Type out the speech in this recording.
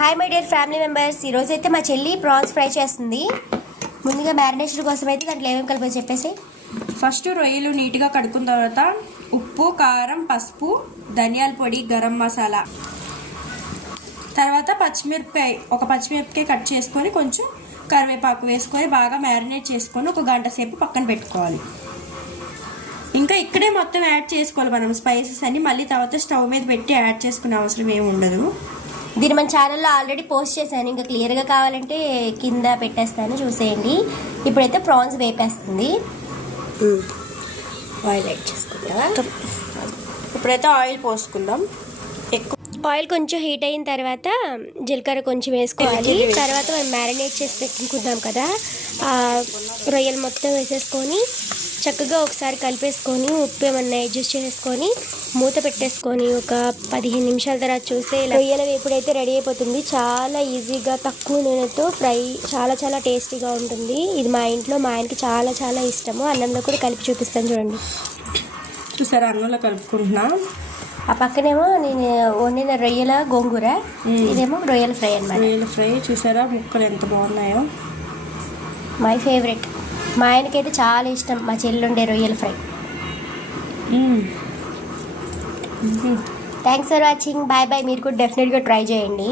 Hi my dear family members, ఈరోజు అయితే మా చెల్లి ప్రాన్స్ ఫ్రై చేస్తుంది. ముందుగా మ్యారినేషన్ కోసం అయితే దాంట్లో ఏమేమి కలిపి చెప్పేసి. ఫస్ట్ రొయ్యలు నీట్గా కడుక్కున్న తర్వాత ఉప్పు, కారం, పసుపు, ధనియాల పొడి, గరం మసాలా, తర్వాత పచ్చిమిరపకాయ కట్ చేసుకొని కొంచెం కరివేపాకు వేసుకొని బాగా మ్యారినేట్ చేసుకొని ఒక గంట సేపు పక్కన పెట్టుకోవాలి. ఇంకా ఇక్కడే మొత్తం యాడ్ చేసుకోవాలి మనం స్పైసెస్ అన్ని. మళ్ళీ తర్వాత స్టవ్ మీద పెట్టి యాడ్ చేసుకునే అవసరం ఏమి ఉండదు. దీన్ని మన ఛానల్లో ఆల్రెడీ పోస్ట్ చేశాను, ఇంకా క్లియర్గా కావాలంటే కింద పెట్టేస్తాను, చూసేయండి. ఇప్పుడైతే ప్రాన్స్ వేపేస్తుంది. ఆయిల్ యాడ్ చేసుకుందాం. ఇప్పుడైతే ఆయిల్ పోసుకుందాం. ఆయిల్ కొంచెం హీట్ అయిన తర్వాత జీలకర్ర కొంచెం వేసుకోవాలి. తర్వాత మనం మ్యారినేట్ చేసి పెట్టుకుందాం కదా, ఆ రొయ్యలు మొత్తం వేసేసుకొని చక్కగా ఒకసారి కలిపేసుకొని ఉప్పు ఏమన్నా అడ్జస్ట్ చేసుకొని మూత పెట్టేసుకొని ఒక 15 నిమిషాల తర్వాత చూస్తే రొయ్యల వేపుడైతే రెడీ అయిపోతుంది. చాలా ఈజీగా తక్కువ నూనెతో ఫ్రై, చాలా చాలా టేస్టీగా ఉంటుంది. ఇది మా ఇంట్లో మా ఆయనకి చాలా చాలా ఇష్టము. అన్నంలో కూడా కలిపి చూపిస్తాను చూడండి. చూసారా, అన్నంలో కలుపుకుంటున్నా. ఆ పక్కనేమో నేను వండిన రొయ్యల గోంగూర, ఇదేమో రొయ్యల ఫ్రై అన్నమాట. రొయ్యల ఫ్రై చూసారా, ముక్కలు ఎంత బాగున్నాయో. My favourite. మా ఆయనకైతే చాలా ఇష్టం మా చెల్లుండే రొయ్యల fry. Thanks for watching. Bye bye. మీరు కూడా డెఫినెట్గా ట్రై చేయండి.